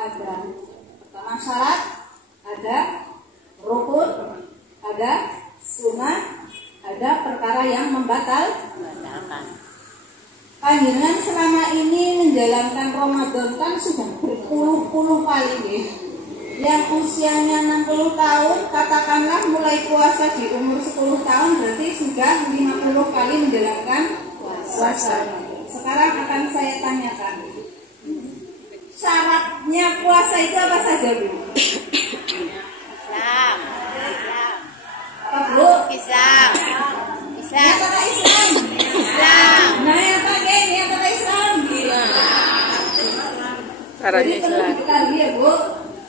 ada pertama syarat, ada rukun, ada sunnah, ada perkara yang membatalkan. Panjenengan selama ini menjalankan Ramadan kan sudah berpuluh-puluh kali ya. Yang usianya 60 tahun, katakanlah mulai puasa di umur 10 tahun, berarti sudah 50 kali menjalankan puasa. Sekarang akan saya tanyakan, syaratnya puasa itu apa saja, Bu? Islam. Apa, Bu? Islam. Ya, kata Islam. Islam. Nah, ya kata ya kata Islam. Jadi perlu diketahui ya, Bu,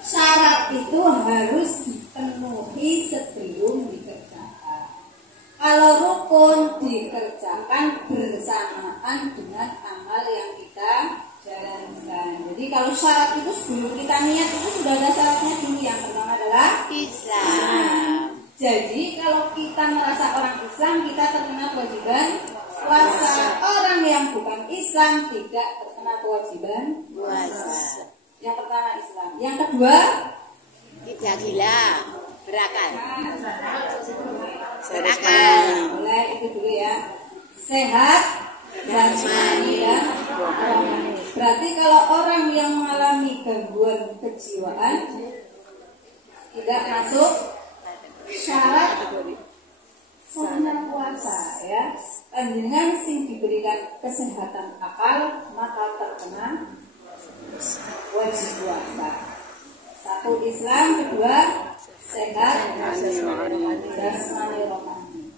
syarat itu harus dipenuhi sebelum dikerjakan. Kalau rukun dikerjakan bersamaan dengan amal yang kita jalankan. Jadi kalau syarat itu sebelum kita niat itu sudah ada syaratnya dulu. Yang pertama adalah Islam. Jadi kalau kita merasa orang Islam, kita terkena kewajiban puasa. Orang yang bukan Islam tidak terkena kewajiban puasa. Yang pertama Islam. Yang kedua, Tidak gila. Berakal. mulai itu dulu ya. Sehat jasmani dan rohani. Berarti kalau orang yang mengalami gangguan kejiwaan tidak masuk syarat sempurna puasa ya. Panjenengan sing diberikan kesehatan akal maka terkena wajib puasa. Satu Islam, kedua sehat jasmani rohani.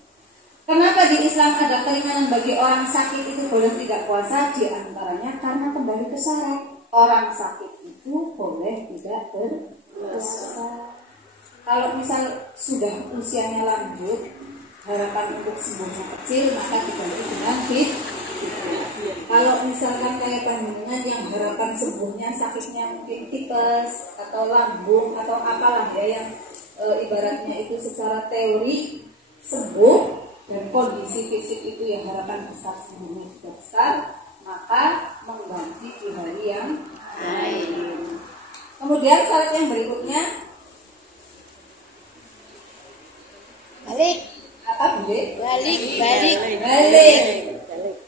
Kenapa di Islam ada keringanan bagi orang sakit itu boleh tidak puasa? Di antaranya karena kembali ke syarat. Orang sakit itu boleh tidak berpuasa. Kalau misal sudah usianya lanjut, harapan untuk sembuhnya kecil, maka diganti dengan fit. Kalau misalkan kayak panjenengan yang harapan sembuhnya sakitnya mungkin tipes atau lambung atau apalah ya yang ibaratnya itu secara teori sembuh dan kondisi fisik itu yang harapan besar sembuhnya juga besar, maka mengganti di hari yang lain. Kemudian syarat yang berikutnya Balik. apa, Bu? Balik.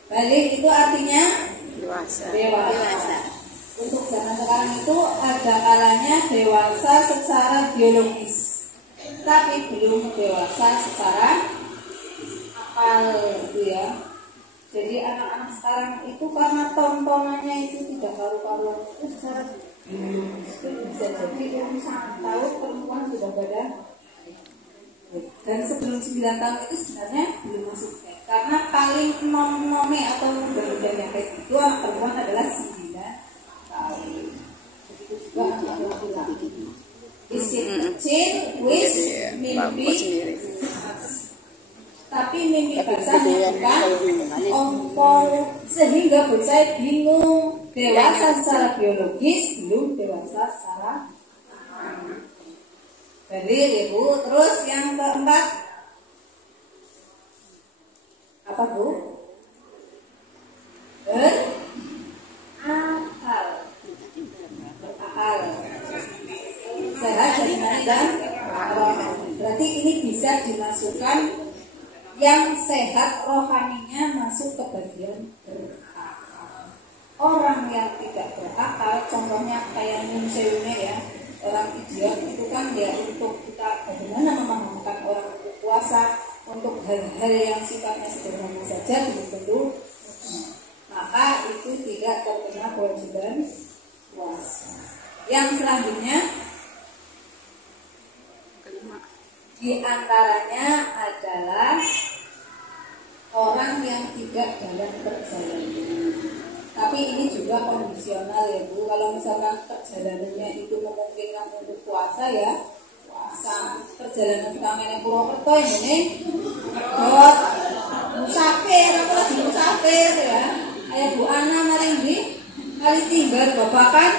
Balik itu artinya Dewasa. dewasa. Untuk zaman sekarang itu ada kalanya dewasa secara biologis, tapi belum dewasa secara akal itu ya. Jadi anak-anak sekarang itu karena tontonannya itu tidak karu-karuan, itu secara biologis itu bisa jadi umur 1 tahun perempuan sudah badan. Dan sebelum 9 tahun itu sebenarnya belum masuk haid. Karena paling nome atau mudah-mudahnya haid itu anak perempuan adalah 9 tahun. Begitu juga anak laki-laki. Isi kecil, wis mimpi. Tapi mimpi basah bukan ompol, sehingga bocah bingung. Dewasa secara biologis, belum dewasa secara balik ya, Bu. Terus yang keempat apa, Bu? Berakal. Sehat jasmani dan rohani. Berarti ini bisa dimasukkan yang sehat rohaninya masuk ke bagian berakal. Orang yang tidak berakal, contohnya kayak Nun Sewune ya, orang idiot itu kan ya untuk kita bagaimana memahamkan orang untuk puasa, untuk hal-hal yang sifatnya sederhana saja belum tentu, maka itu tidak terkena kewajiban puasa. Yang selanjutnya di antaranya adalah orang yang tidak dalam perjalanan. Tapi ini juga kondisional ya, Bu. Kalau misalkan perjalanannya itu memungkinkan untuk puasa ya puasa. Perjalanan utamanya Purwokerto ini buat musafir, apalagi musafir ya. Kayak Bu Ana Maringgi kali Timber babakan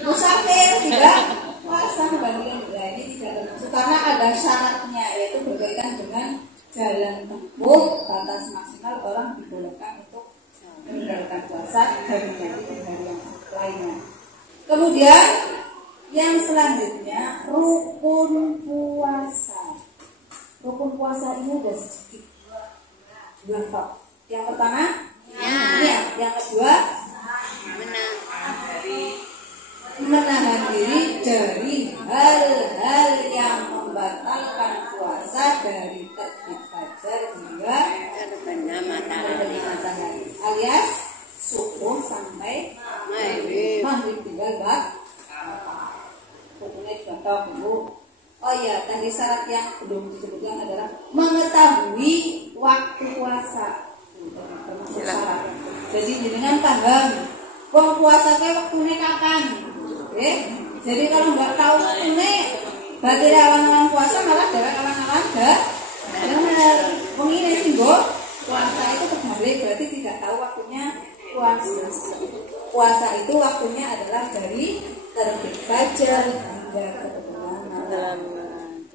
musafir tidak puasa kebagian. Ya ini tidak termasuk karena ada syaratnya, yaitu berkaitan dengan jalan tempuh batas maksimal orang dibolehkan untuk meninggalkan puasa dan mengganti hari yang lainnya. Kemudian Yang selanjutnya rukun puasa. Rukun puasa ini ada sedikit dua bab. Yang pertama, yang kedua, menahan diri dari hal-hal yang membatalkan puasa dari terbit fajar hingga terbenam matahari, alias subuh sampai maghrib tinggal hukumnya contoh dulu. Oh iya, tadi syarat yang belum disebutkan adalah mengetahui waktu puasa. Termasuk syarat. Jadi dengan paham puasa waktunya kapan. Oke. Jadi kalau nggak tahu waktunya, berarti awan-awan puasa malah dari awan-awan benar. Penginai singgo puasa itu terbalik, berarti tidak tahu waktunya puasa. Puasa itu waktunya adalah dari terbit fajar hingga keterbenam.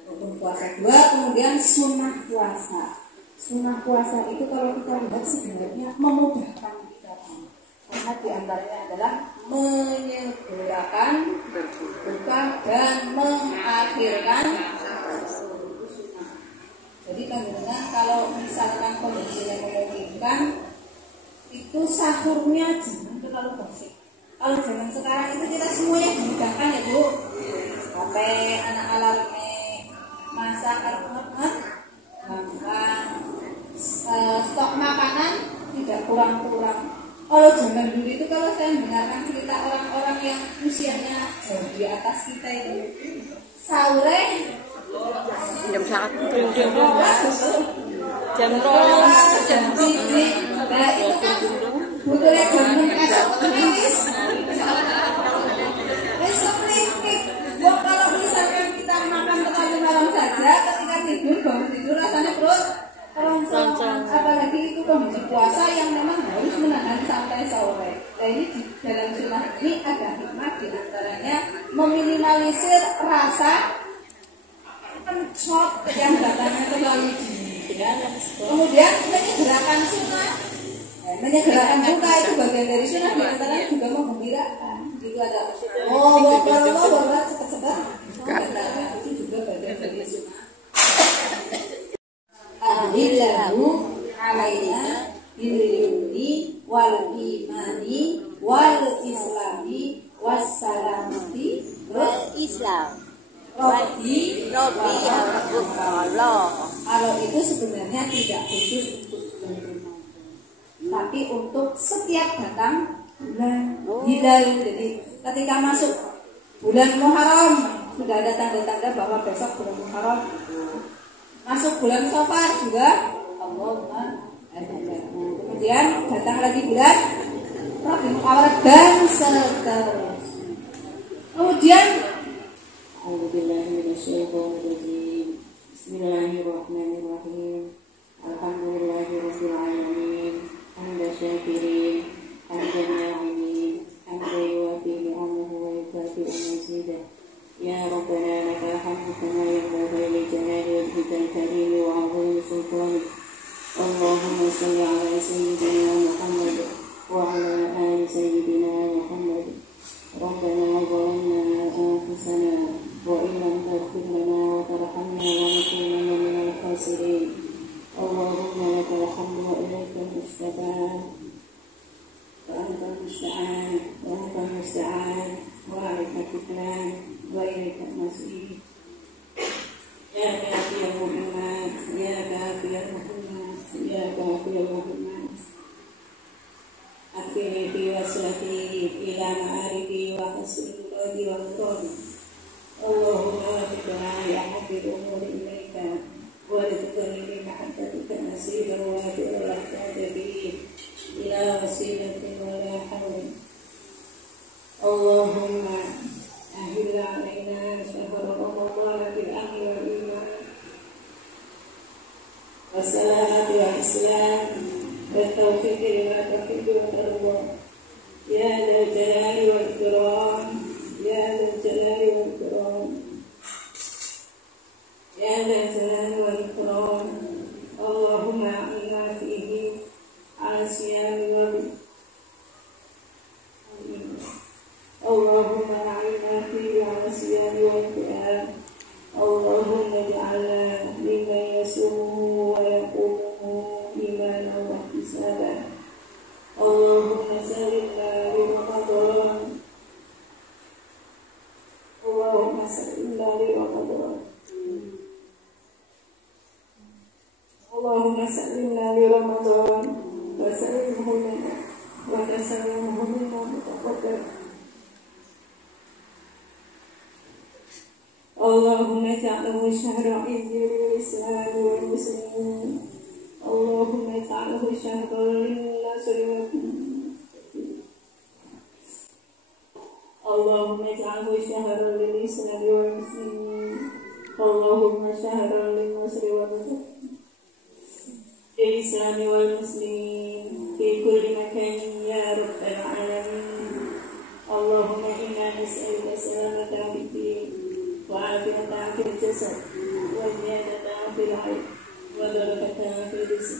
Rukun puasa 2, kemudian sunnah puasa. Sunnah puasa itu kalau kita lihat sebenarnya memudahkan kita, karena diantaranya adalah menyegerakan buka dan mengakhirkan. Jadi teman-teman, kalau misalkan kondisinya memungkinkan, itu sahurnya jangan terlalu basic. Kalau zaman sekarang itu kita semuanya dimudahkan ya Bu. Sampai anak alarmnya masak gampang, stok makanan tidak kurang-kurang. Kalau zaman dulu itu, kalau saya mendengarkan cerita orang-orang yang usianya jauh di atas kita itu, sahurnya jam 1, jam 12, jam 3. Nah itu kan butuhnya jam 6 esok kritis. Esok kritis. Kalau misalkan kita makan terlalu malam saja, ketika tidur bangun tidur rasanya perut keroncong. Apalagi itu kondisi puasa yang memang harus menahan sampai sore. Nah ini di dalam sunnah ini ada hikmah, diantaranya meminimalisir rasa pencot yang datangnya terlalu dini. Kemudian menyegerakan sunnah, menyegerakan buka itu bagian dari sunnah, diantaranya juga menggembirakan. Itu ada bapak cepat-cepat, itu juga bagian dari sunnah. Ahillahu alaina bil-yumni wal imani wal islami wassalamati wal Islam. Robi ya Allah. Kalau itu sebenarnya tidak khusus untuk bulan Ramadan, tapi untuk setiap datang bulan hilal. Jadi ketika masuk bulan Muharram sudah ada tanda-tanda bahwa besok bulan Muharram. Masuk bulan Safar juga Allahumma. Kemudian datang lagi bulan Rabiul Awal dan seterusnya. Kemudian Bismillahirrahmanirrahim. Alhamdulillahirabbil alamin. Hamdan syakirin, hamdan na'imin, hamdan yuwafi ni'amahu wa yukafi'u mazidah. Ya Rabbana lakal hamdu kama yanbaghi li jalali wajhikal karim wa 'azimi sultanik. Allahumma shalli 'ala sayyidina Muhammad wa 'ala ali sayyidina Muhammad. Rabbana zalamna anfusana wa in lam taghfir lana wa tarhamna lanakunanna minal khasirin. Allahumma lakal hamdu wa ilaikal musta'an. وأنت المستعان وأنت المستعان وعليك التكلان وإليك المصير. يا كافي المهمات يا كافي المهمات يا كافي المهمات. أكفني في وصلتي إلى معارفي وحسن مرادي ومرادي. اللهم وفقنا يا حب الأمور إليك وارزقني بمحبتك نصيبا وافرا يحتاج فيه إلى وسيلة ولا حول. اللهم أهل علينا شهر رمضان بالأمن والإيمان والسلامة والإسلام وسلمنا لرمضان اللهم سلمنا لرمضان وسلمه لنا وتسلمه منا متقبل اللهم اجعله شهر عز للإسلام والمسلمين اللهم اجعله شهرا للنصر اللهم اجعله شهرا للإسلام والمسلمين اللهم شهرا للنصر والمسلمين للإسلام والمسلمين في كل مكان يا رب العالمين اللهم إنا نسألك السلامة في الدين وعافية في الجسد وزيادة في العلم وبركة في الرزق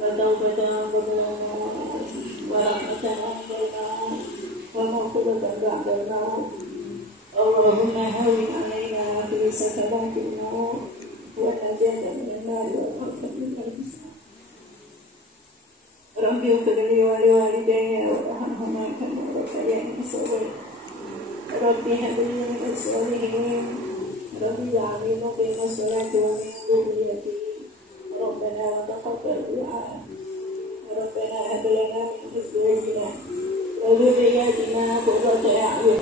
وتوبة قبل الموت ورحمة عند الموت ومغفرة بعد الموت اللهم هون علينا في سكرات الموت والنجاة من النار والخوف من الحساب رب اغفر لي ولوالدي وارحمهما كما ربياني صغيرا رب هب لي من الصالحين رب اجعلني مقيم الصلاة ومن ذريتي ربنا وتقبل دعاء ربنا هب لنا من ازواجنا وذرياتنا قرة اعين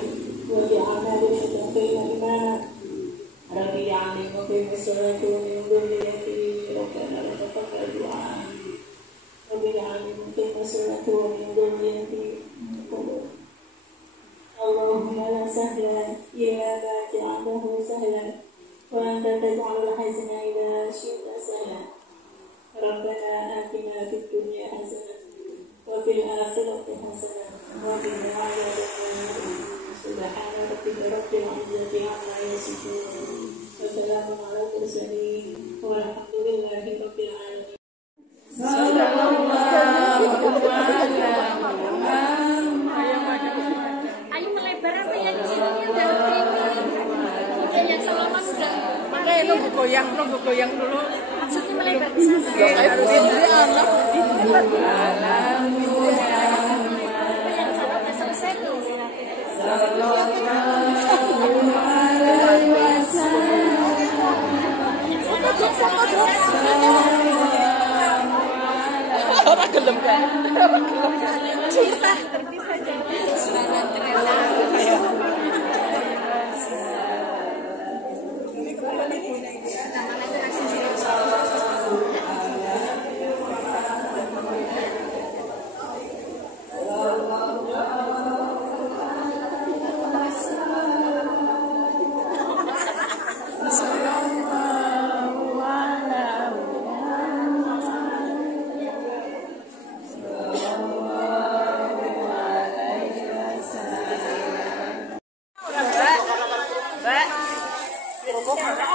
واجعلنا للمتقين اماما رب اجعلني مقيم الصلاة ومن ذريتي ربنا وتقبل دعاء رب اجعلني مقيم الصلاة ومن ذريتي اللهم لا سهل إلا ما جعله سهلا وأنت تجعل الحزن إذا شئت سهلا ربنا آتنا في الدنيا حسنة وفي الآخرة حسنة وقنا عذاب النار سبحان ربك رب العزة عما يصفون وسلام على المرسلين والحمد لله رب العالمين. Ayo melebar apa yang sininya dari ini yang salaman udah Makanya nunggu goyang dulu. maksudnya melebar ke sana Harus ini anak. apa yang sana udah selesai tuh Orang gelem kan? terpisah Mbak.